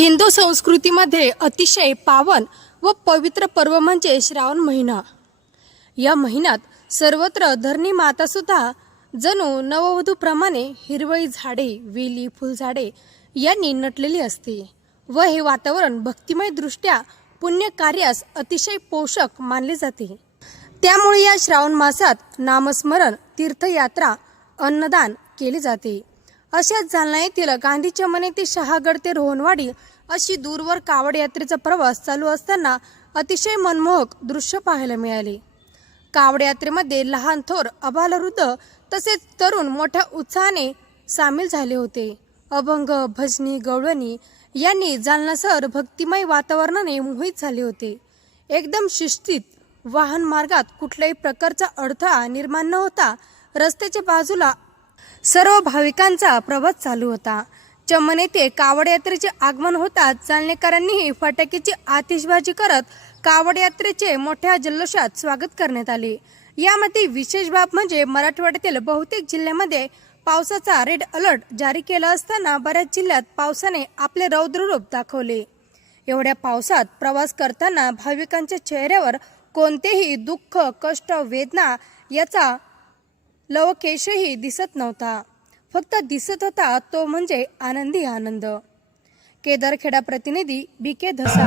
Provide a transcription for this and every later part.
हिंदू संस्कृतीमध्ये अतिशय पावन व पवित्र पर्व म्हणजे श्रावण महिना. या महिन्यात सर्वत्र धरणी मातासुद्धा जणू नववधूप्रमाणे हिरवळी झाडे वेली फुलझाडे यांनी नटलेली असते व हे वातावरण भक्तिमय दृष्ट्या पुण्य कार्यास अतिशय पोषक मानले जाते. त्यामुळे या श्रावण मासात नामस्मरण तीर्थयात्रा अन्नदान केले जाते. अशाच जालना येथील गांधी चमन ते शहागड ते रोहनवाडी अशी दूरवर कावड यात्रेचा प्रवास चालू असताना अतिशय मनमोहक दृश्य पाहायला मिळाले. कावड यात्रेमध्ये लहान थोर अबालवृद्ध तसेच तरुण मोठ्या उत्साहाने सामील झाले होते. अभंग भजनी गवळणी यांनी जालना शहर भक्तिमय वातावरणाने मोहित झाले होते. एकदम शिस्तीत वाहन मार्गात कुठल्याही प्रकारचा अडथळा निर्माण न होता रस्त्याच्या बाजूला सर्व भाविकांचा प्रवास चालू होता. चमन येथे कावड यात्रेचे आगमन होताच जालनेकरांनीही फटाक्याची आतिषबाजी करत कावड यात्रेचे मोठ्या जल्लोषात स्वागत करण्यात आले. यामध्ये विशेष बाब म्हणजे मराठवाड्यातील बहुतेक जिल्ह्यामध्ये पावसाचा रेड अलर्ट जारी केला असताना बऱ्याच जिल्ह्यात पावसाने आपले रौद्ररूप दाखवले. एवढ्या पावसात प्रवास करताना भाविकांच्या चेहऱ्यावर कोणतेही दुःख कष्ट वेदना याचा लवकेशही दिसत नव्हता. फक्त दिसत होता तो म्हणजे आनंदी आनंद. केदारखेडा प्रतिनिधी बी के धसा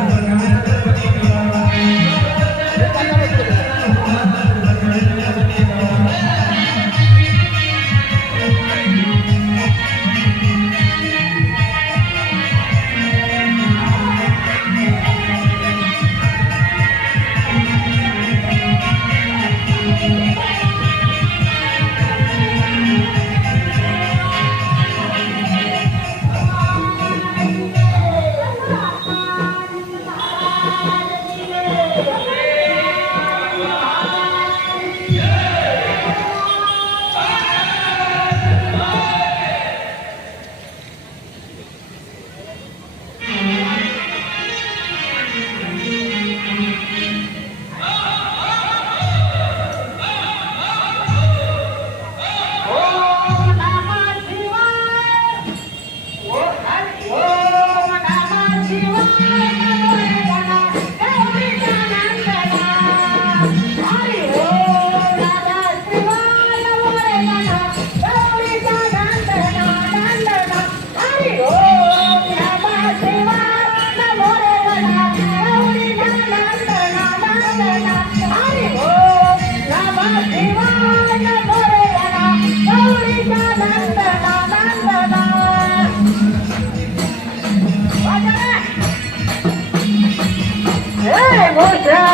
मोठ्या